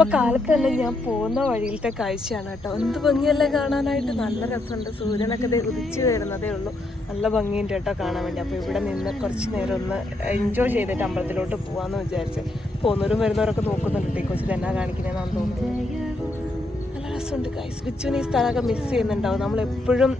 അപ്പൊ കാലത്തന്നെ ഞാൻ പോകുന്ന വഴിയിലത്തെ കാഴ്ചയാണ് കേട്ടോ. എന്ത് ഭംഗിയല്ലേ കാണാനായിട്ട്? നല്ല രസമുണ്ട്. സൂര്യനൊക്കെ ഉദിച്ചു വരുന്നതേ ഉള്ളൂ. നല്ല ഭംഗിയുണ്ട് കേട്ടോ കാണാൻ വേണ്ടി. അപ്പൊ ഇവിടെ നിന്ന് കുറച്ച് നേരം ഒന്ന് എൻജോയ് ചെയ്തിട്ട് അമ്പലത്തിലോട്ട് പോവാന്ന് വിചാരിച്ച്. പോകുന്നവരും വരുന്നവരൊക്കെ നോക്കുന്നുണ്ട്. ഈ കൊച്ചിൽ എന്നാ കാണിക്കുന്നതെന്നാണ് തോന്നുന്നു. നല്ല രസമുണ്ട് ഗൈസ് വിച്ചുവിന് ഈ സ്ഥലമൊക്കെ മിസ് ചെയ്യുന്നുണ്ടാവും. നമ്മൾ എപ്പോഴും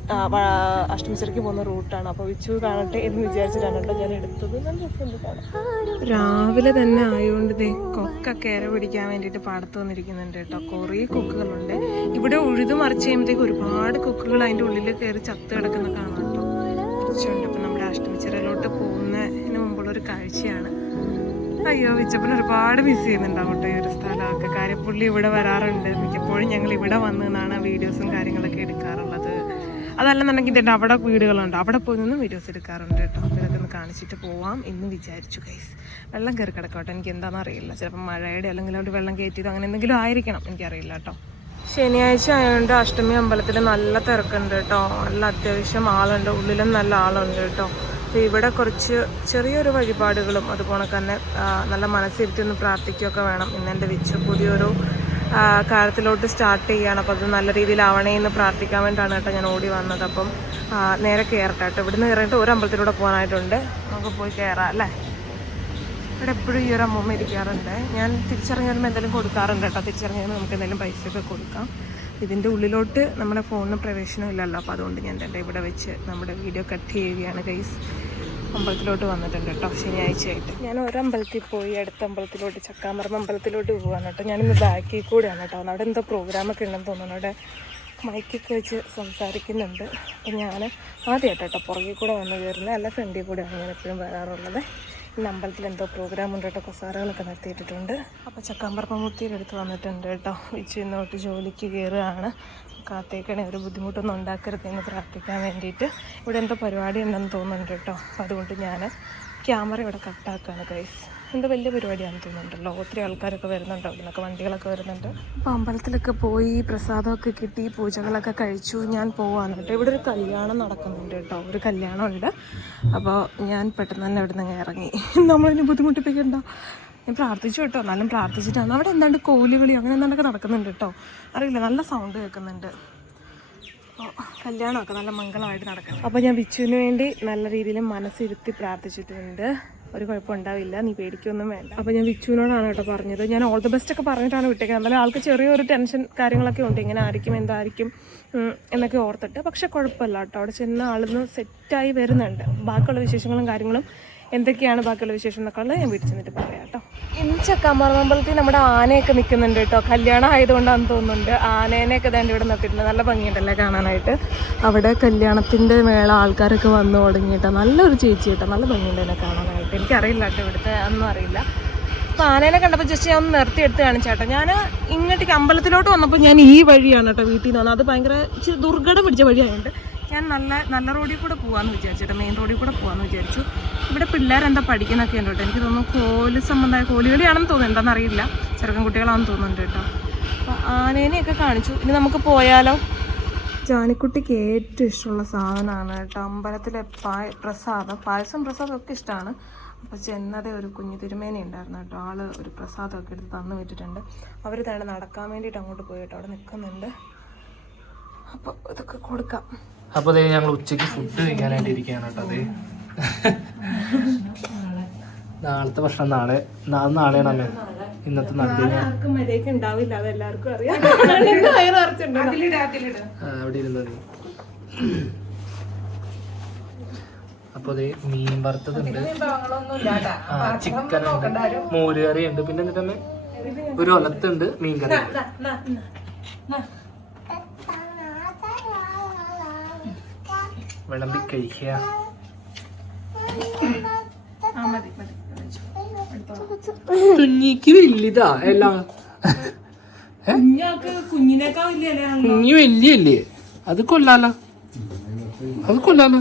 പോകുന്ന റൂട്ടാണ് അപ്പോൾ വിച്ചു കാണട്ടെ എന്ന് വിചാരിച്ചിട്ടാണ് കേട്ടോ ഞാൻ എടുത്തത്. നല്ല രസമുണ്ട് രാവിലെ തന്നെ ആയതുകൊണ്ട് ദേ കൊക്ക ഇര പിടിക്കാൻ വേണ്ടിയിട്ട് പാടത്ത് വന്നിരിക്കുന്നുണ്ട് കേട്ടോ. കുറേ കൊക്കുകളുണ്ട്. ഇവിടെ ഉഴുതു മറിച്ച് കഴിയുമ്പോഴത്തേക്ക് ഒരുപാട് കൊക്കുകൾ അതിന്റെ ഉള്ളിൽ കയറി ചത്ത് കിടക്കുന്ന കാണാം കേട്ടോ. കുറച്ചുണ്ട് ഇപ്പം നമ്മുടെ അഷ്ടമിച്ചിറയിലോട്ട് പോകുന്നതിന് മുമ്പുള്ള ഒരു കാഴ്ചയാണ്. അയ്യോ വിച്ചപ്പൻ ഒരുപാട് മിസ് ചെയ്യുന്നുണ്ടാവും കേട്ടോ ഈ ഒരു കാര്യം പുള്ളി ഇവിടെ വരാറുണ്ട്. മിക്കപ്പോഴും ഞങ്ങൾ ഇവിടെ വന്ന് എന്നാണ് വീഡിയോസും കാര്യങ്ങളൊക്കെ എടുക്കാറുള്ളത്. അതല്ലെന്നുണ്ടെങ്കിൽ ഇതിന്റെ അവിടെ വീടുകളുണ്ട്. അവിടെ പോയി നിന്നും വീഡിയോസ് എടുക്കാറുണ്ട് കേട്ടോ. ഇതൊക്കെ ഒന്ന് കാണിച്ചിട്ട് പോവാം എന്ന് വിചാരിച്ചു ഗൈസ് വെള്ളം കയറി കിടക്കോട്ടെ. എനിക്ക് എന്താണെന്ന് അറിയില്ല. ചിലപ്പോൾ മഴയുടെ അല്ലെങ്കിൽ അവിടെ വെള്ളം കയറ്റിയതോ അങ്ങനെ എന്തെങ്കിലും ആയിരിക്കണം. എനിക്കറിയില്ല കേട്ടോ. ശനിയാഴ്ച ആയതുകൊണ്ട് അഷ്ടമി അമ്പലത്തിൽ നല്ല തിരക്കുണ്ട് കേട്ടോ. നല്ല അത്യാവശ്യം ആളുണ്ട്. ഉള്ളിലും നല്ല ആളുണ്ട് കേട്ടോ. അപ്പോൾ ഇവിടെ കുറച്ച് ചെറിയൊരു വഴിപാടുകളും അതുപോലെ തന്നെ നല്ല മനസ്സിരുത്തി ഒന്ന് പ്രാർത്ഥിക്കുകയൊക്കെ വേണം. ഇന്ന് എന്റെ വിച്ച് പുതിയൊരു കാലത്തിലോട്ട് സ്റ്റാർട്ട് ചെയ്യുകയാണ് അപ്പോൾ അത് നല്ല രീതിയിലാവണേ എന്ന് പ്രാർത്ഥിക്കാൻ വേണ്ടിയിട്ടാണ് കേട്ടോ ഞാൻ ഓടി വന്നത്. അപ്പം നേരെ കയറട്ടെ കേട്ടോ. ഇവിടുന്ന് കയറിയിട്ട് ഒരു അമ്പലത്തിലൂടെ പോകാനായിട്ടുണ്ട്. നമുക്ക് പോയി കയറാം അല്ലേ? ഇവിടെ എപ്പോഴും ഈ ഒരു അമ്മൂമ്മ ഇരിക്കാറുണ്ട്. ഞാൻ വരുമ്പോൾ എന്തെങ്കിലും കൊടുക്കാറുണ്ട് കേട്ടോ. വരുമ്പോൾ നമുക്ക് എന്തെങ്കിലും പൈസയൊക്കെ കൊടുക്കാം. ഇതിന്റെ ഉള്ളിലോട്ട് നമ്മുടെ ഫോണിന് പ്രവേശനം ഇല്ലല്ലോ. അപ്പോൾ അതുകൊണ്ട് ഞാൻ എന്റെ ഇവിടെ വെച്ച് നമ്മുടെ വീഡിയോ കട്ട് ചെയ്യുകയാണ് ഗൈസ്. അമ്പലത്തിലോട്ട് വന്നിട്ടുണ്ട് കേട്ടോ. ശനിയാഴ്ചയായിട്ട് ഞാൻ ഒരു അമ്പലത്തിൽ പോയി അടുത്ത അമ്പലത്തിലോട്ട് ചക്കാമറം അമ്പലത്തിലോട്ട് പോകാൻ കേട്ടോ. ഞാനിന്ന് ബാക്കിൽ കൂടെയാണ് കേട്ടോ. അവിടെ എന്തോ പ്രോഗ്രാമൊക്കെ ഉണ്ടെന്ന് തോന്നുന്നു. അവിടെ മൈക്കൊക്കെ വെച്ച് സംസാരിക്കുന്നുണ്ട്. അപ്പം ഞാൻ ആദ്യമായിട്ട് കേട്ടോ പുറകിൽ കൂടെ വന്ന് കയറുന്നത്. അല്ല ഫ്രണ്ടിൽ കൂടെയാണ് ഞാൻ എപ്പോഴും വരാറുള്ളത്. ഇന്ന് അമ്പലത്തിൽ എന്തോ പ്രോഗ്രാം ഉണ്ട് കേട്ടോ കൊസാറുകളൊക്കെ നിർത്തിയിട്ടിട്ടുണ്ട്. അപ്പോൾ ചക്കാമ്പറപ്പമൂർത്തിയുടെ അടുത്ത് വന്നിട്ടുണ്ട് കേട്ടോ. ഉച്ച ഇന്നോട്ട് ജോലിക്ക് കയറുകയാണ് കാത്തേക്കണേ ഒരു ബുദ്ധിമുട്ടൊന്നും ഉണ്ടാക്കരുത് എന്ന് പ്രാർത്ഥിക്കാൻ വേണ്ടിയിട്ട്. ഇവിടെ എന്തോ പരിപാടി ഉണ്ടെന്ന് തോന്നുന്നുണ്ട് കേട്ടോ. അതുകൊണ്ട് ഞാൻ ക്യാമറ ഇവിടെ കട്ടാക്കുകയാണ് ഗൈസ് എന്തോ വലിയ പരിപാടിയാണെന്ന് തോന്നുന്നുണ്ടല്ലോ. ഒത്തിരി ആൾക്കാരൊക്കെ വരുന്നുണ്ടോ. അവിടെ വണ്ടികളൊക്കെ വരുന്നുണ്ട്. അപ്പോൾ അമ്പലത്തിലൊക്കെ പോയി പ്രസാദമൊക്കെ കിട്ടി പൂജകളൊക്കെ കഴിച്ചു. ഞാൻ പോവാണ്. കേട്ടോ. ഇവിടെ ഒരു കല്യാണം നടക്കുന്നുണ്ട് കേട്ടോ. ഒരു കല്യാണം ഉണ്ട് അപ്പോൾ ഞാൻ പെട്ടെന്ന് തന്നെ ഇവിടെ നിന്ന് ഇറങ്ങി. നമ്മളതിനെ ബുദ്ധിമുട്ടിപ്പിക്കണ്ട. ഞാൻ പ്രാർത്ഥിച്ചു കേട്ടോ. എന്നാലും പ്രാർത്ഥിച്ചിട്ടാണ്. അവിടെ എന്താണ്ട് കോലുകളി അങ്ങനെ എന്താണ്ടൊക്കെ നടക്കുന്നുണ്ട് കേട്ടോ. അറിയില്ല. നല്ല സൗണ്ട് കേൾക്കുന്നുണ്ട്. അപ്പോൾ കല്യാണമൊക്കെ നല്ല മംഗളമായിട്ട് നടക്കണം. അപ്പോൾ ഞാൻ വിച്ചുവിന് വേണ്ടി നല്ല രീതിയിൽ മനസ്സിരുത്തി പ്രാർത്ഥിച്ചിട്ടുണ്ട്. ഒരു കുഴപ്പമുണ്ടാവില്ല നീ പേടിക്കൊന്നും വേണ്ട. അപ്പോൾ ഞാൻ വിച്ചുവിനോടാണ് കേട്ടോ പറഞ്ഞത്. ഞാൻ ഓൾ ദി ബെസ്റ്റ് ഒക്കെ പറഞ്ഞിട്ടാണ് വിട്ടേക്കുന്നത്. എന്നാലും ആൾക്ക് ചെറിയൊരു ടെൻഷൻ കാര്യങ്ങളൊക്കെ ഉണ്ട്. ഇങ്ങനെ ആയിരിക്കും എന്തായിരിക്കും എന്നൊക്കെ ഓർത്തിട്ട്. പക്ഷെ കുഴപ്പമില്ല കേട്ടോ. അവിടെ ചെന്ന ആളിന്ന് സെറ്റായി വരുന്നുണ്ട്. ബാക്കിയുള്ള വിശേഷങ്ങളും കാര്യങ്ങളും എന്തൊക്കെയാണ് ബാക്കിയുള്ള വിശേഷം എന്നൊക്കെ ഞാൻ വീട്ടിൽ ചെന്നിട്ട് പറയാം കേട്ടോ. ഇന്ന് ചക്കാമറമ്പലത്തിൽ നമ്മുടെ ആനയൊക്കെ നിൽക്കുന്നുണ്ട് കേട്ടോ. കല്യാണം ആയതുകൊണ്ടാണെന്ന് തോന്നുന്നുണ്ട്. ആനേനെയൊക്കെ ദാണ്ട് ഇവിടെ നിർത്തിയിട്ടുണ്ട്. നല്ല ഭംഗിയുണ്ടല്ലേ കാണാനായിട്ട്? അവിടെ കല്യാണത്തിന്റെ മേള ആൾക്കാരൊക്കെ വന്നു തുടങ്ങിയിട്ടോ. നല്ലൊരു ചേച്ചി കേട്ടോ. നല്ല ഭംഗിയുണ്ട് എന്നെ കാണാനായിട്ട്. എനിക്കറിയില്ല കേട്ടോ ഇവിടുത്തെ ഒന്നും അറിയില്ല. അപ്പോൾ ആനേനെ കണ്ടപ്പോൾ ജസ്റ്റ് ഞാൻ ഒന്ന് നിർത്തി എടുത്ത് കാണിച്ചേട്ടോ ഞാൻ ഇങ്ങോട്ടേക്ക് അമ്പലത്തിലോട്ട് വന്നപ്പോൾ ഞാൻ ഈ വഴിയാണ് കേട്ടോ വീട്ടിൽ നിന്ന് അത് ഭയങ്കര ഇച്ചിരി ദുർഘടം പിടിച്ച വഴിയായതുകൊണ്ട് ഞാൻ നല്ല നല്ല റോഡിൽ കൂടെ പോകാമെന്ന് വിചാരിച്ചേട്ടോ മെയിൻ റോഡിൽ കൂടെ പോകാമെന്ന് വിചാരിച്ചു. ഇവിടെ പിള്ളേരെന്താ പഠിക്കുന്നൊക്കെ ഉണ്ട് കേട്ടോ. എനിക്ക് തോന്നുന്നു കോൽ സംബന്ധമായ കോലുകളിയാണെന്ന് തോന്നുന്നു. എന്താണെന്ന് അറിയില്ല. ചെറുക്കൻ കുട്ടികളാണെന്ന് തോന്നുന്നുണ്ട് കേട്ടോ. അപ്പോൾ ആനേനെയൊക്കെ കാണിച്ചു. ഇനി നമുക്ക് പോയാലോ? ജാനിക്കുട്ടിക്ക് ഏറ്റവും ഇഷ്ടമുള്ള സാധനമാണ് കേട്ടോ. അമ്പലത്തിലെ പായ പ്രസാദം. പായസം പ്രസാദം ഒക്കെ ഇഷ്ടമാണ് അപ്പോൾ ചെന്നതേ ഒരു കുഞ്ഞു തിരുമേനി ഉണ്ടായിരുന്നു കേട്ടോ. ആൾ ഒരു പ്രസാദമൊക്കെ എടുത്ത് തന്നു വിട്ടിട്ടുണ്ട്. അവർ തന്നെ നടക്കാൻ വേണ്ടിയിട്ട് അങ്ങോട്ട് പോയി കേട്ടോ. അവിടെ നിൽക്കുന്നുണ്ട്. അപ്പോൾ ഇതൊക്കെ കൊടുക്കാം. അപ്പൊ ദേ ഞങ്ങൾ ഉച്ചയ്ക്ക് ഫുഡ് കഴിക്കാനായിട്ട് ഇരിക്കുകയാണ് കേട്ടോ അതെ നാളത്തെ ഭക്ഷണം നാളെ നാളെയാണ് നാളെയാണല്ലോ. ഇന്നത്തെ നന്ദി ആർക്കും മര്യാദയ്ക്ക് ഉണ്ടാവില്ല അത് എല്ലാവർക്കും അറിയാം. വയറ് നിറച്ചിട്ടുണ്ട് അവിടെ ഇരുന്നത്. അപ്പൊ അതെ മീൻ വറുത്തതുണ്ട്. ആ ചിക്കൻ ഉണ്ട്. മോര് കറി ഉണ്ട് പിന്നെ എന്നിട്ട് ഒരു ഒലത്തുണ്ട് മീൻ കറി. വിളമ്പി കഴിക്കുക. ആ മതി മതി. കുഞ്ഞിക്ക് വലുതാ എല്ലാം കുഞ്ഞി വലിയല്ലേ? അത് കൊല്ലാലോ അത് കൊല്ലാലോ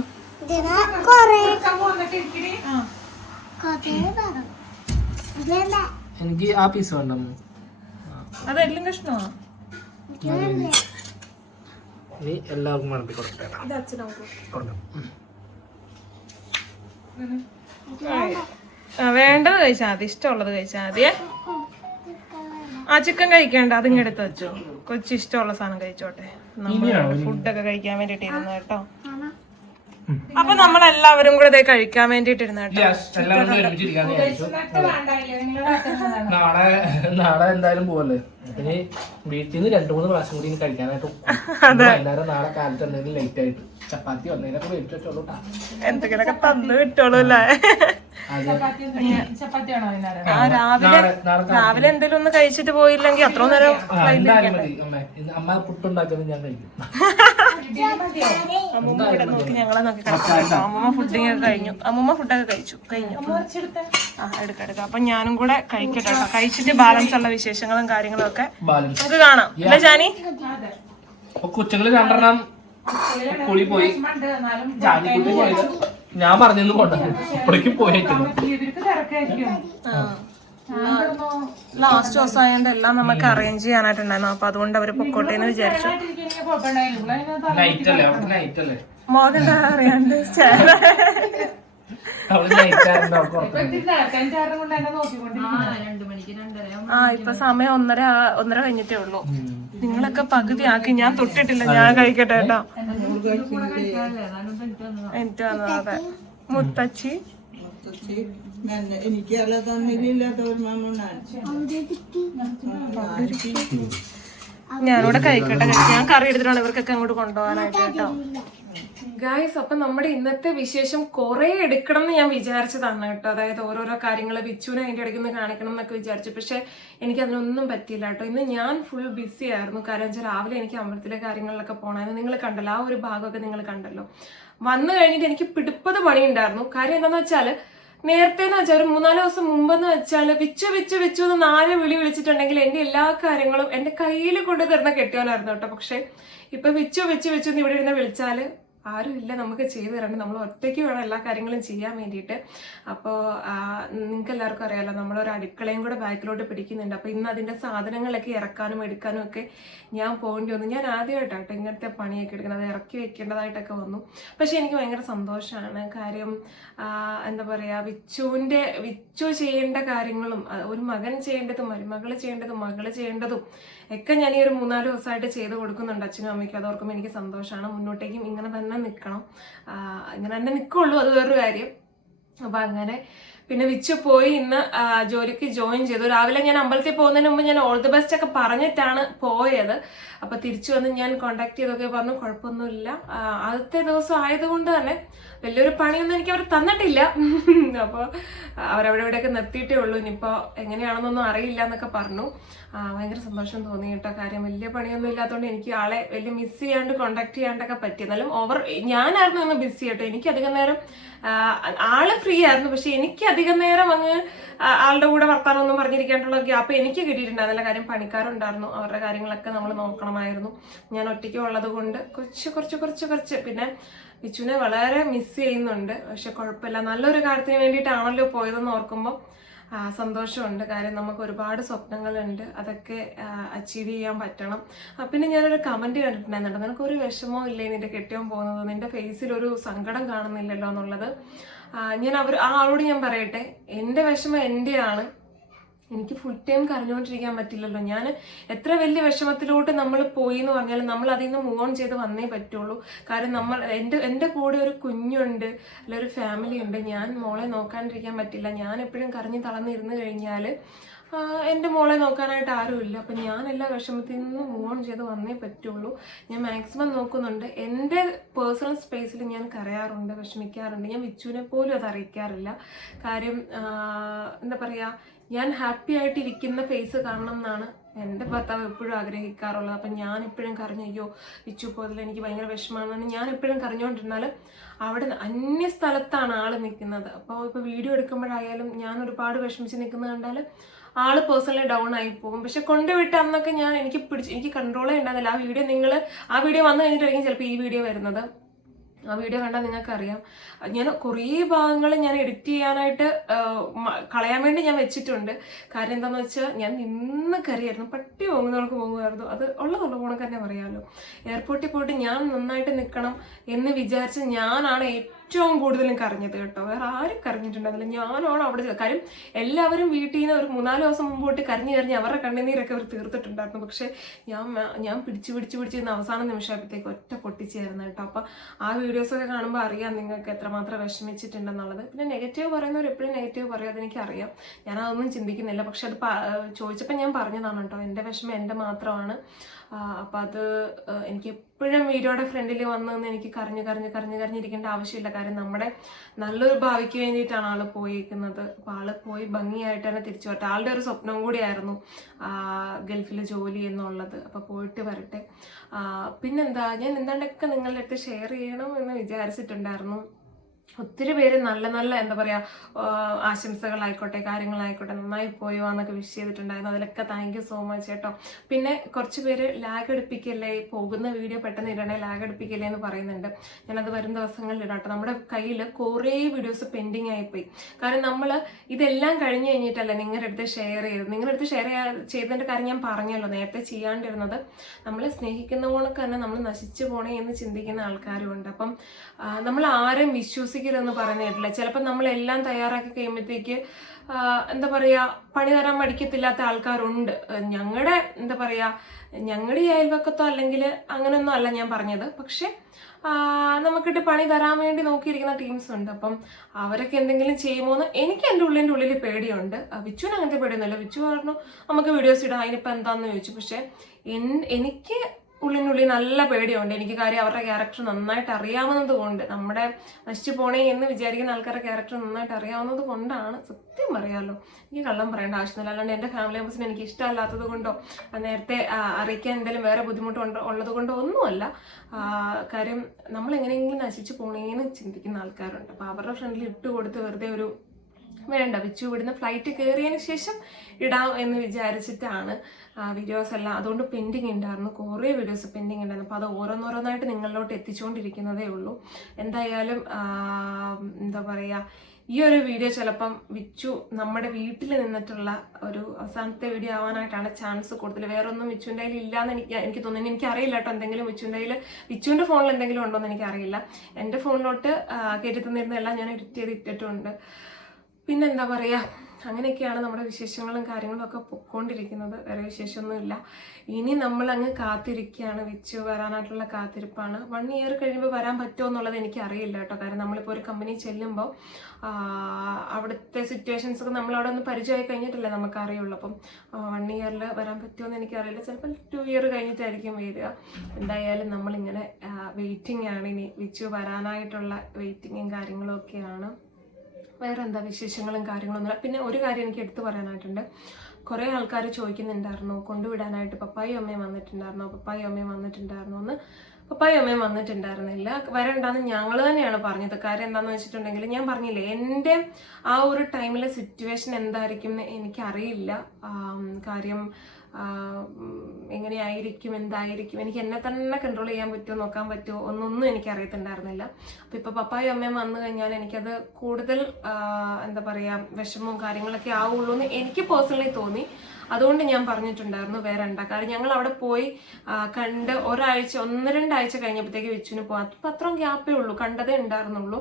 എനിക്ക് ആ പീസ് വേണ്ട. അതെല്ലാം കഷ്ണമാണ് ഇനി എല്ലാവർക്കും വിളമ്പി കൊടുക്കട്ടെ ഇത് വേണ്ടത് കഴിച്ചാൽ മതി. ഇഷ്ടമുള്ളത് കഴിച്ചാൽ മതിയേ ആ ചിക്കൻ കഴിക്കണ്ട. അതിങ്ങ് എടുത്ത് വെച്ചോ. കൊച്ചു ഇഷ്ടമുള്ള സാധനം കഴിച്ചോട്ടെ. നമ്മൾ ഫുഡൊക്കെ കഴിക്കാൻ വേണ്ടിട്ട് ഇരുന്നു കേട്ടോ. അപ്പൊ നമ്മൾ എല്ലാവരും കൂടെ ദേ കഴിക്കാൻ വേണ്ടിട്ട് നാളെ നാളെ എന്തായാലും പോവല്ലേ? ഇനി വീട്ടിൽ നിന്ന് രണ്ടു മൂന്ന് പ്രാവശ്യം കൂടി കഴിക്കാനായിട്ട് വൈകുന്നേരം നാളെ കാലത്ത് എന്തെങ്കിലും ലേറ്റ് ആയിട്ട്. ചപ്പാത്തി വന്നതിനൊക്കെ മേടിച്ചു വെച്ചോളൂ ട്ടാ. എന്തെങ്കിലുമൊക്കെ തന്നു വിട്ടോളൂ അല്ലേ? രാവിലെ എന്തെങ്കിലും ഒന്ന് കഴിച്ചിട്ട് പോയില്ലെങ്കിൽ അത്ര നേരം അമ്മ പുട്ടുണ്ടാക്കുന്നത് ഞാൻ കഴിക്കും. അമ്മൂമ്മ ഇവിടെ നോക്കി ഞങ്ങളെ നോക്കി കിടക്കുന്നു. കേട്ടോ അമ്മൂമ്മ ഫുഡിങ് ഒക്കെ കഴിഞ്ഞു. അമ്മൂമ്മ ഫുഡൊക്കെ കഴിച്ചു. കഴിഞ്ഞു. ആ എടുക്ക എടുക്ക. അപ്പൊ ഞാനും കൂടെ കഴിക്കട്ടെ കേട്ടോ. കഴിച്ചിട്ട് ബാലൻസ് ഉള്ള വിശേഷങ്ങളും കാര്യങ്ങളും ഒക്കെ നമുക്ക് കാണാം. അല്ലേ ജാനി? ഉച്ചകൾ കൊച്ചുങ്ങൾ രണ്ടെണ്ണം കുളി പോയി. ഞാൻ പറഞ്ഞു ഇപ്പഴേക്കും പോയേക്കുന്നു. ലാസ്റ്റ് ദിവസം ആയതുകൊണ്ട് എല്ലാം നമുക്ക് അറേഞ്ച് ചെയ്യാനായിട്ടുണ്ടായിരുന്നു. അപ്പൊ അതുകൊണ്ട് അവർ പൊക്കോട്ടെ എന്ന് വിചാരിച്ചു. നൈറ്റ് അല്ലേ? അവിടെ നൈറ്റ് അല്ലേ? മോകണ്ട അറിയാണ്ട് ആ ഇപ്പൊ സമയം ഒന്നര ഒന്നര കഴിഞ്ഞിട്ടേ ഉള്ളൂ. നിങ്ങളൊക്കെ പകുതി ആക്കി. ഞാൻ തൊട്ടിട്ടില്ല. ഞാൻ കഴിക്കട്ടെ കേട്ടോ. എനിക്ക് വന്നത്. അതെ. മുത്തച്ചി. ഒരു മാമണ്ണാണ് ഞാനിവിടെ കഴിക്കട്ടെ ഞാൻ കറി എടുത്തിട്ടാണ് ഇവർക്കൊക്കെ അങ്ങോട്ട് കൊണ്ടുപോകാനായിട്ട് കേട്ടോ. ഗായ്സ് അപ്പൊ നമ്മുടെ ഇന്നത്തെ വിശേഷം കുറെ എടുക്കണം എന്ന് ഞാൻ വിചാരിച്ചതാണ് കേട്ടോ. അതായത് ഓരോരോ കാര്യങ്ങൾ വിച്ചുവിനെ അതിന്റെ ഇടയ്ക്ക് നിന്ന് കാണിക്കണം എന്നൊക്കെ വിചാരിച്ചു. പക്ഷെ എനിക്ക് അതിനൊന്നും പറ്റിയില്ല കേട്ടോ. ഇന്ന് ഞാൻ ഫുൾ ബിസി ആയിരുന്നു. കാരണം വെച്ചാൽ രാവിലെ എനിക്ക് അമ്പലത്തിലെ കാര്യങ്ങളിലൊക്കെ പോകണമെന്ന് നിങ്ങൾ കണ്ടല്ലോ ആ ഒരു ഭാഗമൊക്കെ നിങ്ങൾ കണ്ടല്ലോ. വന്നു കഴിഞ്ഞിട്ട് എനിക്ക് പിടിപ്പത് പണിയുണ്ടായിരുന്നു. കാര്യം എന്താണെന്ന് വെച്ചാൽ നേരത്തെ എന്ന് വെച്ചാൽ ഒരു മൂന്നാൽ ദിവസം മുമ്പെന്ന് വെച്ചാൽ വിച്ചു വിച്ചു വിച്ചു എന്ന് നാല് വിളി വിളിച്ചിട്ടുണ്ടെങ്കിൽ എന്റെ എല്ലാ കാര്യങ്ങളും എന്റെ കയ്യിൽ കൊണ്ടു തരുന്ന കെട്ടിയോനായിരുന്നു കേട്ടോ. പക്ഷെ ഇപ്പൊ വിച്ചു വിച്ചു വിച്ചു എന്ന് ഇവിടെ ഇരുന്ന് വിളിച്ചാൽ ആരും ഇല്ല നമുക്ക് ചെയ്തു തരണ്ട. നമ്മൾ ഒറ്റയ്ക്ക് വേണം എല്ലാ കാര്യങ്ങളും ചെയ്യാൻ വേണ്ടിയിട്ട്. അപ്പോൾ നിങ്ങൾക്ക് എല്ലാവർക്കും അറിയാലോ നമ്മളൊരു അടുക്കളയും കൂടെ ബാക്കിലോട്ട് പിടിക്കുന്നുണ്ട്. അപ്പോൾ ഇന്ന് അതിന്റെ സാധനങ്ങളൊക്കെ ഇറക്കാനും എടുക്കാനും ഒക്കെ ഞാൻ പോകേണ്ടി വന്നു. ഞാൻ ആദ്യമായിട്ടാട്ടോ ഇങ്ങനത്തെ പണിയൊക്കെ എടുക്കുന്നത്. അത് ഇറക്കി വെക്കേണ്ടതായിട്ടൊക്കെ വന്നു. പക്ഷെ എനിക്ക് ഭയങ്കര സന്തോഷമാണ്. കാര്യം എന്താ പറയുക വിച്ചുവിന്റെ വിച്ചു ചെയ്യേണ്ട കാര്യങ്ങളും ഒരു മകൻ ചെയ്യേണ്ടതും മരുമകൾ ചെയ്യേണ്ടതും മകൾ ചെയ്യേണ്ടതും ഒക്കെ ഞാൻ ഈ ഒരു മൂന്നാൽ ദിവസമായിട്ട് ചെയ്ത് കൊടുക്കുന്നുണ്ട് അച്ഛനും അമ്മയ്ക്കും. അതോർക്കുമ്പോൾ എനിക്ക് സന്തോഷമാണ് മുന്നോട്ടേക്കും ഇങ്ങനെ തന്നെ നിൽക്കണം ഇങ്ങനെ തന്നെ നിൽക്കുള്ളൂ അത് വേറൊരു കാര്യം. അപ്പം അങ്ങനെ പിന്നെ വിച്ചു പോയി ഇന്ന് ജോലിക്ക് ജോയിൻ ചെയ്തു. രാവിലെ ഞാൻ അമ്പലത്തിൽ പോകുന്നതിന് മുമ്പ് ഞാൻ ഓൾ ദി ബെസ്റ്റ് ഒക്കെ പറഞ്ഞിട്ടാണ് പോയത്. അപ്പൊ തിരിച്ചു വന്ന് ഞാൻ കോണ്ടാക്ട് ചെയ്തൊക്കെ പറഞ്ഞു കുഴപ്പമൊന്നുമില്ല. ആദ്യത്തെ ദിവസം ആയതുകൊണ്ട് തന്നെ വലിയൊരു പണിയൊന്നും എനിക്ക് അവർ തന്നിട്ടില്ല. അപ്പോൾ അവരവിടെ ഇവിടെയൊക്കെ നിർത്തിയിട്ടേ ഉള്ളൂ. ഇനിയിപ്പോൾ എങ്ങനെയാണെന്നൊന്നും അറിയില്ല എന്നൊക്കെ പറഞ്ഞു. ഭയങ്കര സന്തോഷം തോന്നി കേട്ടോ. കാര്യം വലിയ പണിയൊന്നും ഇല്ലാത്തതുകൊണ്ട് എനിക്ക് ആളെ വലിയ മിസ് ചെയ്യാണ്ട് കോണ്ടാക്ട് ചെയ്യാണ്ടൊക്കെ പറ്റി. എന്നാലും ഓവർ ഞാനായിരുന്നു ഒന്ന് ബിസി കേട്ടോ. എനിക്ക് അധികം നേരം ആൾ ഫ്രീ ആയിരുന്നു. പക്ഷെ എനിക്ക് അധികം നേരം അങ്ങ് ആളുടെ കൂടെ വർത്താനം ഒന്നും പറഞ്ഞിരിക്കാനുള്ള ഗ്യാപ്പ് എനിക്ക് കിട്ടിയിട്ടുണ്ടായിരുന്നില്ല കാര്യം പണിക്കാരുണ്ടായിരുന്നു. അവരുടെ കാര്യങ്ങളൊക്കെ നമ്മൾ നോക്കണമായിരുന്നു. ഞാൻ ഒറ്റയ്ക്ക് ഉള്ളത് കൊണ്ട് കുറച്ച് കുറച്ച് കുറച്ച് കുറച്ച്. പിന്നെ വിച്ചുവിനെ വളരെ മിസ് ചെയ്യുന്നുണ്ട്. പക്ഷെ കുഴപ്പമില്ല. നല്ലൊരു കാര്യത്തിന് വേണ്ടിയിട്ടാണല്ലോ പോയതെന്ന് ഓർക്കുമ്പോൾ സന്തോഷമുണ്ട്. കാര്യം നമുക്ക് ഒരുപാട് സ്വപ്നങ്ങളുണ്ട്. അതൊക്കെ അച്ചീവ് ചെയ്യാൻ പറ്റണം. പിന്നെ ഞാനൊരു കമന്റ് കണ്ടിട്ടുണ്ടായിരുന്നു നിനക്ക് ഒരു വിഷമവും ഇല്ലേ നിന്റെ കെട്ടിയോൻ പോകുന്നത്? നിന്റെ ഫേസിൽ ഒരു സങ്കടം കാണുന്നില്ലല്ലോ എന്നുള്ളത്? ഞാൻ അവർ ആ ആളോട് ഞാൻ പറയട്ടെ. എന്റെ വിഷമം എന്റെയാണ് എനിക്ക് ഫുൾ ടൈം കരഞ്ഞുകൊണ്ടിരിക്കാൻ പറ്റില്ലല്ലോ. ഞാൻ എത്ര വലിയ വിഷമത്തിലോട്ട് നമ്മൾ പോയി എന്ന് പറഞ്ഞാലും നമ്മൾ അതിൽ നിന്ന് മൂവ് ഓൺ ചെയ്ത് വന്നേ പറ്റുള്ളൂ. കാരണം നമ്മൾ എന്റെ എന്റെ കൂടെ ഒരു കുഞ്ഞുണ്ട് അല്ല ഒരു ഫാമിലി ഉണ്ട്. ഞാൻ മോളെ നോക്കാണ്ടിരിക്കാൻ പറ്റില്ല. ഞാൻ എപ്പോഴും കരഞ്ഞ് തളർന്നിരുന്ന് കഴിഞ്ഞാൽ എന്റെ മോളെ നോക്കാനായിട്ട് ആരുമില്ല അപ്പം ഞാൻ എല്ലാ വിഷമത്തിൽ നിന്നും മൂവ് ഓൺ ചെയ്ത് വന്നേ പറ്റുള്ളൂ. ഞാൻ മാക്സിമം നോക്കുന്നുണ്ട്. എന്റെ പേഴ്സണൽ സ്പേസിൽ ഞാൻ കരയാറുണ്ട് വിഷമിക്കാറുണ്ട്. ഞാൻ വിച്ചുവിനെ പോലും അത് അറിയിക്കാറില്ല. കാര്യം എന്താ പറയുക ഞാൻ ഹാപ്പി ആയിട്ടിരിക്കുന്ന ഫേസ് കാണണം എന്നാണ് എന്റെ ഭർത്താവ് എപ്പോഴും ആഗ്രഹിക്കാറുള്ളത്. അപ്പം ഞാൻ എപ്പോഴും കരഞ്ഞു അയ്യോ വിച്ചു പോയതിൽ എനിക്ക് ഭയങ്കര വിഷമമാണെന്ന് ഞാൻ എപ്പോഴും കരഞ്ഞുകൊണ്ടിരുന്നാൽ അവിടെ അന്യ സ്ഥലത്താണ് ആൾ നിൽക്കുന്നത്. അപ്പോൾ ഇപ്പോൾ വീഡിയോ എടുക്കുമ്പോഴായാലും ഞാൻ ഒരുപാട് വിഷമിച്ച് നിൽക്കുന്നത് കണ്ടാൽ ആൾ പേഴ്സണലി ഡൗൺ ആയി പോകും. പക്ഷെ കൊണ്ടുവിട്ട് അന്നൊക്കെ ഞാൻ എനിക്ക് പിടിച്ച് എനിക്ക് കൺട്രോളേ ഉണ്ടാകുന്നില്ല ആ വീഡിയോ നിങ്ങൾ ആ വീഡിയോ വന്നു കഴിഞ്ഞിട്ടായിരിക്കും ചിലപ്പോൾ ഈ വീഡിയോ വരുന്നത്. ആ വീഡിയോ കണ്ടാൽ നിങ്ങൾക്ക് അറിയാം ഞാൻ കുറേ ഭാഗങ്ങൾ ഞാൻ എഡിറ്റ് ചെയ്യാനായിട്ട് കളയാൻ വേണ്ടി ഞാൻ വെച്ചിട്ടുണ്ട്. കാര്യം എന്താണെന്ന് വെച്ചാൽ ഞാൻ നിന്ന് കയറിയായിരുന്നു. പട്ടി പോകുന്നവർക്ക് പോകുമായിരുന്നു അത് ഉള്ളതുള്ള പോണക്ക് തന്നെ പറയാമല്ലോ എയർപോർട്ടിൽ പോയിട്ട് ഞാൻ നന്നായിട്ട് നിൽക്കണം എന്ന് വിചാരിച്ച് ഞാനാണ് ഏറ്റവും ഏറ്റവും കൂടുതലും കരഞ്ഞത് കേട്ടോ. വേറെ ആരും കരഞ്ഞിട്ടുണ്ടായിരുന്നില്ല. ഞാനാണ് അവിടെ. കാര്യം എല്ലാവരും വീട്ടിൽ നിന്ന് ഒരു മൂന്നാൽ ദിവസം മുമ്പ് കരഞ്ഞു കരഞ്ഞ് അവരുടെ കണ്ണുനീരൊക്കെ അവർ തീർത്തിട്ടുണ്ടായിരുന്നു. പക്ഷെ ഞാൻ ഞാൻ പിടിച്ചു പിടിച്ചു പിടിച്ച് ഇന്ന് അവസാന നിമിഷമായപ്പോഴത്തേക്ക് ഒറ്റ പൊട്ടിച്ചായിരുന്നു കേട്ടോ. അപ്പോൾ ആ വീഡിയോസൊക്കെ കാണുമ്പോൾ അറിയാം നിങ്ങൾക്ക് എത്രമാത്രം വിഷമിച്ചിട്ടുണ്ടെന്നുള്ളത്. പിന്നെ നെഗറ്റീവ് പറയുന്നവർ എപ്പോഴും നെഗറ്റീവ് പറയും അതെനിക്കറിയാം. ഞാൻ അതൊന്നും ചിന്തിക്കുന്നില്ല. പക്ഷെ അത് ചോദിച്ചപ്പോൾ ഞാൻ പറഞ്ഞതാണ് കേട്ടോ. എന്റെ വിഷമം എന്റെ മാത്രമാണ്. അപ്പം അത് എനിക്ക് എപ്പോഴും വീഡിയോയുടെ ഫ്രണ്ടിൽ വന്നതെന്ന് എനിക്ക് കരഞ്ഞ് കരഞ്ഞ് കരഞ്ഞ് കരഞ്ഞിരിക്കേണ്ട ആവശ്യമില്ല. കാര്യം നമ്മുടെ നല്ലൊരു ഭാവിക്ക് വേണ്ടിയിട്ടാണ് ആൾ പോയിരിക്കുന്നത് അപ്പോൾ ആൾ പോയി ഭംഗിയായിട്ട് തന്നെ തിരിച്ചു വരട്ടെ. ആളുടെ ഒരു സ്വപ്നം കൂടിയായിരുന്നു ഗൾഫിൽ ജോലി എന്നുള്ളത്. അപ്പോൾ പോയിട്ട് വരട്ടെ. പിന്നെന്താ ഞാൻ എന്താണ്ടൊക്കെ നിങ്ങളുടെ അടുത്ത് ഷെയർ ചെയ്യണം എന്ന് വിചാരിച്ചിട്ടുണ്ടായിരുന്നു. ഒത്തിരി പേര് നല്ല നല്ല എന്താ പറയുക ആശംസകളായിക്കോട്ടെ കാര്യങ്ങളായിക്കോട്ടെ നന്നായി പോയോ എന്നൊക്കെ വിഷ് ചെയ്തിട്ടുണ്ടായിരുന്നു. അതിലൊക്കെ താങ്ക് യു സോ മച്ച് കേട്ടോ പിന്നെ കുറച്ച് പേര് ലാഗ് എടുപ്പിക്കല്ലേ പോകുന്ന വീഡിയോ പെട്ടെന്ന് ഇടണേ ലാഗ് എടുപ്പിക്കല്ലേ എന്ന് പറയുന്നുണ്ട്. ഞാനത് വരും ദിവസങ്ങളിൽ ഇടാട്ടോ നമ്മുടെ കയ്യിൽ കുറേ വീഡിയോസ് പെൻഡിങ് ആയിപ്പോയി. കാരണം നമ്മൾ ഇതെല്ലാം കഴിഞ്ഞ് കഴിഞ്ഞിട്ടല്ല നിങ്ങളുടെ അടുത്ത് ഷെയർ ചെയ്തത് നിങ്ങളുടെ അടുത്ത് ഷെയർ ചെയ്തതിന്റെ കാര്യം ഞാൻ പറഞ്ഞല്ലോ നേരത്തെ ചെയ്യാണ്ടിരുന്നത്. നമ്മളെ സ്നേഹിക്കുന്ന കണക്ക് തന്നെ നമ്മൾ നശിച്ചു പോണേ എന്ന് ചിന്തിക്കുന്ന ആൾക്കാരും ഉണ്ട്. അപ്പം നമ്മൾ ആരും വിശ്വസിക്കരുതെന്ന് പറഞ്ഞു കേട്ടില്ല ചിലപ്പോൾ നമ്മളെല്ലാം തയ്യാറാക്കി കഴിയുമ്പോഴത്തേക്ക് എന്താ പറയുക പണി തരാൻ മടിക്കത്തില്ലാത്ത ആൾക്കാരുണ്ട്. ഞങ്ങളുടെ എന്താ പറയുക ഞങ്ങളുടെ ഈ അയൽവക്കത്തോ അല്ലെങ്കിൽ അങ്ങനെയൊന്നും അല്ല ഞാൻ പറഞ്ഞത്. പക്ഷേ നമുക്കിട്ട് പണി തരാൻ വേണ്ടി നോക്കിയിരിക്കുന്ന ടീംസ് ഉണ്ട്. അപ്പം അവരൊക്കെ എന്തെങ്കിലും ചെയ്യുമോ എന്ന് എനിക്ക് എന്റെ ഉള്ളിന്റെ ഉള്ളിൽ പേടിയുണ്ട്. വിച്ചുവിന് അങ്ങനത്തെ പേടിയൊന്നുമില്ല. വിച്ചു പറഞ്ഞു നമുക്ക് വീഡിയോസ് ഇടാം. അതിനിപ്പോൾ എന്താണെന്ന് ചോദിച്ചു. പക്ഷേ എനിക്ക് ഉള്ളിനുള്ളിൽ നല്ല പേടിയുണ്ട്. എനിക്ക് കാര്യം അവരുടെ ക്യാരക്ടർ നന്നായിട്ട് അറിയാവുന്നത് കൊണ്ട് നമ്മുടെ നശിച്ചു പോണേ എന്ന് വിചാരിക്കുന്ന ആൾക്കാരുടെ ക്യാരക്ടർ നന്നായിട്ട് അറിയാവുന്നത് കൊണ്ടാണ് സത്യം പറയാമല്ലോ എനിക്ക് കള്ളം പറയേണ്ട ആവശ്യമില്ല അല്ലാണ്ട് എന്റെ ഫാമിലി മെമ്പേഴ്സിന് എനിക്ക് ഇഷ്ടമല്ലാത്തത് കൊണ്ടോ നേരത്തെ അറിയിക്കാൻ എന്തെങ്കിലും വേറെ ബുദ്ധിമുട്ടുണ്ടോ ഉള്ളത് കൊണ്ടോ ഒന്നുമല്ല. കാര്യം നമ്മൾ എങ്ങനെയെങ്കിലും നശിച്ചു പോണേന്ന് ചിന്തിക്കുന്ന ആൾക്കാരുണ്ട്. അപ്പോൾ അവരുടെ ഫ്രണ്ടിൽ ഇട്ട് കൊടുത്ത് വെറുതെ ഒരു വേണ്ട വിച്ചു ഇവിടുന്ന് ഫ്ലൈറ്റ് കയറിയതിന് ശേഷം ഇടാം എന്ന് വിചാരിച്ചിട്ടാണ് വീഡിയോസ് എല്ലാം അതുകൊണ്ട് പെൻഡിങ് ഉണ്ടായിരുന്നു. കുറേ വീഡിയോസ് പെൻഡിങ് ഉണ്ടായിരുന്നു. അപ്പോൾ അത് ഓരോന്നോരോന്നായിട്ട് നിങ്ങളിലോട്ട് എത്തിച്ചുകൊണ്ടിരിക്കുന്നതേ ഉള്ളൂ. എന്തായാലും എന്താ പറയുക ഈ ഒരു വീഡിയോ ചിലപ്പം വിച്ചു നമ്മുടെ വീട്ടിൽ നിന്നിട്ടുള്ള ഒരു അവസാനത്തെ വീഡിയോ ആവാനായിട്ടാണ് ചാൻസ് കൂടുതൽ. വേറൊന്നും വിച്ചുന്റെ കയ്യിൽ ഇല്ലാന്ന് എനിക്ക് എനിക്ക് തോന്നുന്നു. എനിക്ക് അറിയില്ല കേട്ടോ എന്തെങ്കിലും വിച്ചുവിന്റെ കയ്യിൽ വിച്ചുവിന്റെ ഫോണിൽ എന്തെങ്കിലും ഉണ്ടോ എന്ന് എനിക്കറിയില്ല. എന്റെ ഫോണിലോട്ട് കയറ്റി തന്നിരുന്നതെല്ലാം ഞാൻ എഡിറ്റ് ചെയ്ത് ഇട്ടിട്ടുണ്ട്. പിന്നെന്താ പറയുക അങ്ങനെയൊക്കെയാണ് നമ്മുടെ വിശേഷങ്ങളും കാര്യങ്ങളും ഒക്കെ പൊക്കോണ്ടിരിക്കുന്നത്. വേറെ വിശേഷമൊന്നുമില്ല. ഇനി നമ്മൾ അങ്ങ് കാത്തിരിക്കുകയാണ് വെച്ച് വരാനായിട്ടുള്ള കാത്തിരിപ്പാണ്. വൺ ഇയർ കഴിയുമ്പോൾ വരാൻ പറ്റുമോ എന്നുള്ളത് എനിക്ക് അറിയില്ല കേട്ടോ. കാരണം നമ്മളിപ്പോൾ ഒരു കമ്പനി ചെല്ലുമ്പോൾ അവിടുത്തെ സിറ്റുവേഷൻസ് ഒക്കെ നമ്മൾ അവിടെ ഒന്ന് പരിചയമായി കഴിഞ്ഞിട്ടല്ലേ നമുക്ക് അറിയുള്ളൂ അപ്പം വൺ ഇയറിൽ വരാൻ പറ്റുമോ എന്ന് എനിക്കറിയില്ല. ചിലപ്പോൾ ടു ഇയർ കഴിഞ്ഞിട്ടായിരിക്കും വരിക. എന്തായാലും നമ്മളിങ്ങനെ വെയിറ്റിംഗ് ആണ് ഇനി. വെച്ച് വരാനായിട്ടുള്ള വെയിറ്റിങ്ങും കാര്യങ്ങളും ഒക്കെയാണ്. വേറെ എന്താ വിശേഷങ്ങളും കാര്യങ്ങളൊന്നുമില്ല പിന്നെ ഒരു കാര്യം എനിക്ക് എടുത്തു പറയാനായിട്ടുണ്ട്. കുറേ ആൾക്കാർ ചോദിക്കുന്നുണ്ടായിരുന്നു കൊണ്ടുവിടാനായിട്ട് പപ്പായി അമ്മയും വന്നിട്ടുണ്ടായിരുന്നോ പപ്പായി അമ്മയും വന്നിട്ടുണ്ടായിരുന്നോ എന്ന്. പപ്പായി അമ്മയും വന്നിട്ടുണ്ടായിരുന്നില്ല. വരണ്ടെന്ന് ഞങ്ങൾ തന്നെയാണ് പറഞ്ഞത്. കാര്യം എന്താണെന്ന് വെച്ചിട്ടുണ്ടെങ്കിൽ ഞാൻ പറഞ്ഞില്ലേ എന്റെ ആ ഒരു ടൈമിലെ സിറ്റുവേഷൻ എന്തായിരിക്കും എന്ന് എനിക്കറിയില്ല. കാര്യം എങ്ങനെയായിരിക്കും എന്തായിരിക്കും എനിക്ക് എന്നെ തന്നെ കൺട്രോൾ ചെയ്യാൻ പറ്റുമോ നോക്കാൻ പറ്റുമോ ഒന്നൊന്നും എനിക്ക് അറിയത്തുണ്ടായിരുന്നില്ല. അപ്പം ഇപ്പോൾ പപ്പായും അമ്മയും വന്നു കഴിഞ്ഞാൽ എനിക്കത് കൂടുതൽ എന്താ പറയുക വിഷമവും കാര്യങ്ങളൊക്കെ ആവുള്ളൂ എന്ന് എനിക്ക് പേഴ്സണലി തോന്നി. അതുകൊണ്ട് ഞാൻ പറഞ്ഞിട്ടുണ്ടായിരുന്നു വേറെണ്ട കാര്യം. ഞങ്ങൾ അവിടെ പോയി കണ്ട് ഒരാഴ്ച ഒന്ന് രണ്ടാഴ്ച കഴിഞ്ഞപ്പോഴത്തേക്ക് വിച്ചുവിന് പോകാം അപ്പം അത്രയും ഗ്യാപ്പേ ഉള്ളൂ കണ്ടതേ ഉണ്ടായിരുന്നുള്ളൂ.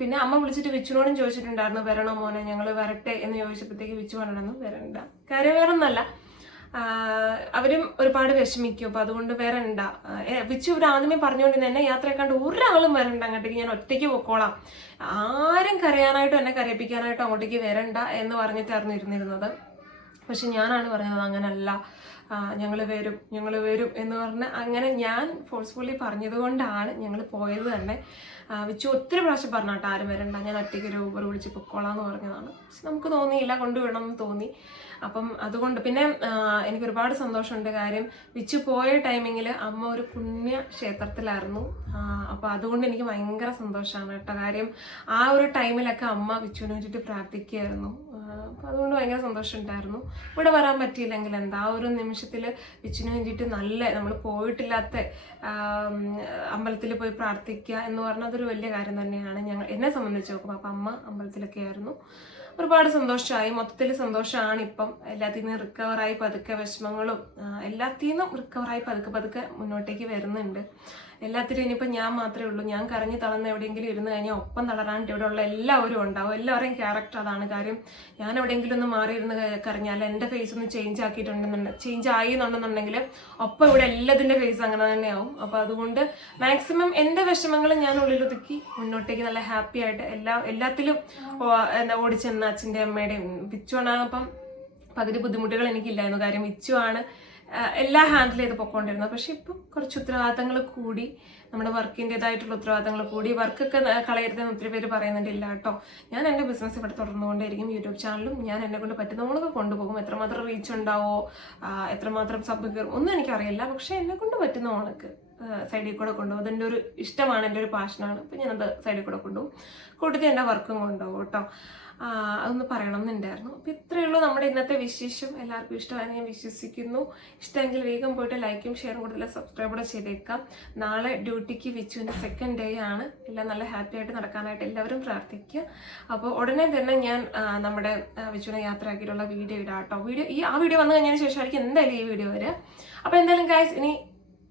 പിന്നെ അമ്മ വിളിച്ചിട്ട് വിച്ചുവിനോടും ചോദിച്ചിട്ടുണ്ടായിരുന്നു വരണോ മോനെ? ഞങ്ങൾ വരട്ടെ എന്ന് ചോദിച്ചപ്പോഴത്തേക്ക് വിച്ചു പറഞ്ഞിരുന്നു വരണ്ട. കാര്യം വേറെ ഒന്നല്ല ആഹ് അവരും ഒരുപാട് വിഷമിക്കും. അപ്പൊ അതുകൊണ്ട് വരണ്ട. വിച്ച് ഇവിടെ ആദ്യമേ പറഞ്ഞുകൊണ്ട് എന്നെ യാത്രയെക്കാണ്ട് ഒരാളും വരണ്ട. അങ്ങോട്ടേക്ക് ഞാൻ ഒറ്റയ്ക്ക് പൊക്കോളാം. ആരും കരയാനായിട്ടോ എന്നെ കരയിപ്പിക്കാനായിട്ടോ അങ്ങോട്ടേക്ക് വരണ്ട എന്ന് പറഞ്ഞിട്ടായിരുന്നു ഇരുന്നിരുന്നത് പക്ഷെ ഞാനാണ് പറഞ്ഞത് അങ്ങനല്ല. ഞങ്ങൾ വരും. ഞങ്ങൾ വരും. എന്ന് പറഞ്ഞ് അങ്ങനെ ഞാൻ ഫോഴ്സ്ഫുള്ളി പറഞ്ഞത് കൊണ്ടാണ് ഞങ്ങൾ പോയത് തന്നെ. വിച്ചു ഒത്തിരി പ്രാവശ്യം പറഞ്ഞു കേട്ടോ ആരും വരണ്ട. ഞാൻ ഒറ്റയ്ക്ക് ഒരു ഊബർ വിളിച്ച് പൊക്കോളാം എന്ന് പറഞ്ഞതാണ്. പക്ഷെ നമുക്ക് തോന്നിയില്ല കൊണ്ടുവിടണം എന്ന് തോന്നി. അപ്പം അതുകൊണ്ട് പിന്നെ എനിക്ക് ഒരുപാട് സന്തോഷമുണ്ട് കാര്യം. വിച്ചു പോയ ടൈമിങ്ങിൽ അമ്മ ഒരു പുണ്യ ക്ഷേത്രത്തിലായിരുന്നു. അപ്പോൾ അതുകൊണ്ട് എനിക്ക് ഭയങ്കര സന്തോഷമാണ് കേട്ടോ കാര്യം. ആ ഒരു ടൈമിലൊക്കെ അമ്മ വിച്ചുവിന് വേണ്ടിയിട്ട് പ്രാർത്ഥിക്കുകയായിരുന്നു. അപ്പോൾ അതുകൊണ്ട് ഭയങ്കര സന്തോഷമുണ്ടായിരുന്നു. ഇവിടെ വരാൻ പറ്റിയില്ലെങ്കിൽ എന്താ ആ ഒരു നിമിഷത്തിൽ വിച്ചുവിന് വേണ്ടിയിട്ട് നല്ല നമ്മൾ പോയിട്ടില്ലാത്ത അമ്പലത്തിൽ പോയി പ്രാർത്ഥിക്കുക എന്ന് പറഞ്ഞാൽ അതൊരു വലിയ കാര്യം തന്നെയാണ് ഞങ്ങൾ എന്നെ സംബന്ധിച്ച് നോക്കുമ്പോൾ അപ്പം അമ്മ അമ്പലത്തിലൊക്കെ ആയിരുന്നു. ഒരുപാട് സന്തോഷമായി. മൊത്തത്തിൽ സന്തോഷമാണ് ഇപ്പം. എല്ലാത്തിൽ നിന്നും റിക്കവറായി പതുക്കെ വിഷമങ്ങളും എല്ലാത്തിൽ നിന്നും റിക്കവറായി പതുക്കെ പതുക്കെ മുന്നോട്ടേക്ക് വരുന്നുണ്ട്. എല്ലാത്തിലും ഇനിയിപ്പോൾ ഞാൻ മാത്രമേ ഉള്ളൂ. ഞാൻ കറങ്ങി തളർന്ന് എവിടെയെങ്കിലും ഇരുന്ന് കഴിഞ്ഞാൽ ഒപ്പം തളരാണ്ട് ഇവിടെ ഉള്ള എല്ലാവരും ഉണ്ടാവും. എല്ലാവരെയും ക്യാരക്ടർ അതാണ് കാര്യം. ഞാൻ എവിടെയെങ്കിലും ഒന്ന് മാറി ഇരുന്ന് ക- കരഞ്ഞാൽ എന്റെ ഫേസ് ഒന്ന് ചേഞ്ച് ആക്കിയിട്ടുണ്ടെന്നുണ്ട് ചേഞ്ച് ആയി എന്നുണ്ടെന്നുണ്ടെങ്കിൽ ഒപ്പം ഇവിടെ എല്ലാത്തിന്റെ ഫേസ് അങ്ങനെ തന്നെയാവും. അപ്പോൾ അതുകൊണ്ട് മാക്സിമം എന്റെ വിഷമങ്ങൾ ഞാൻ ഉള്ളിലൊതുക്കി മുന്നോട്ടേക്ക് നല്ല ഹാപ്പി ആയിട്ട് എല്ലാ എല്ലാത്തിലും എന്താ ഓടിച്ചെന്ന അച്ഛന്റെ അമ്മയുടെയും അപ്പം പകുതി ബുദ്ധിമുട്ടുകൾ എനിക്കില്ലായിരുന്നു. കാര്യം വിച്ചു ആ, എല്ലാം ഹാൻഡിൽ ചെയ്ത് പൊക്കോണ്ടിരുന്നത് പക്ഷെ ഇപ്പം കുറച്ച് ഉത്തരവാദിത്തങ്ങൾ കൂടി നമ്മുടെ വർക്കിന്റെതായിട്ടുള്ള ഉത്തരവാദിത്തങ്ങൾ കൂടി വർക്കൊക്കെ കളയരുതെന്ന് ഒത്തിരി പേര് പറയുന്നുണ്ട് ഇല്ല കേട്ടോ. ഞാൻ എന്റെ ബിസിനസ് ഇവിടെ തുടർന്നുകൊണ്ടേയിരിക്കും യൂട്യൂബ് ചാനലും ഞാൻ എന്നെ കൊണ്ട് പറ്റുന്നവളൊക്കെ കൊണ്ടുപോകും. എത്രമാത്രം റീച്ച് ഉണ്ടാവോ എത്രമാത്രം സബ് കയറും ഒന്നും എനിക്കറിയില്ല. പക്ഷെ എന്നെ കൊണ്ട് പറ്റുന്ന ഓണക്ക് സൈഡിൽ കൂടെ കൊണ്ടുപോകും. അതെന്റെ ഒരു ഇഷ്ടമാണ് എന്റെ ഒരു പാഷനാണ് അപ്പം ഞാനത് സൈഡിൽ കൂടെ കൊണ്ടുപോകും. കൂട്ടത്തിൽ എന്റെ വർക്കും കൊണ്ടുപോകും കേട്ടോ. അതൊന്ന് പറയണം എന്നുണ്ടായിരുന്നു അപ്പോൾ ഇത്രയേ ഉള്ളൂ നമ്മുടെ ഇന്നത്തെ വിശേഷം. എല്ലാവർക്കും ഇഷ്ടമാണെന്ന് ഞാൻ വിശ്വസിക്കുന്നു. ഇഷ്ടമെങ്കിൽ വേഗം പോയിട്ട് ലൈക്കും ഷെയറും കൂടുതൽ സബ്സ്ക്രൈബ് ചെയ്തേക്കാം. നാളെ ഡ്യൂട്ടിക്ക് വിച്ചുവിന്റെ സെക്കൻഡ് ഡേ ആണ്. എല്ലാം നല്ല ഹാപ്പി ആയിട്ട് നടക്കാനായിട്ട് എല്ലാവരും പ്രാർത്ഥിക്കുക. അപ്പോൾ ഉടനെ തന്നെ ഞാൻ നമ്മുടെ വിച്ചുവിനെ യാത്രയാക്കിയിട്ടുള്ള വീഡിയോ ഇടാം കേട്ടോ. വീഡിയോ ഈ ആ വീഡിയോ വന്നു കഴിഞ്ഞതിന് ശേഷമായിരിക്കും എന്തായാലും ഈ വീഡിയോ വരിക. അപ്പോൾ എന്തായാലും ഗായ്സ് ഇനി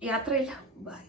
യാത്രയില്ല ബൈ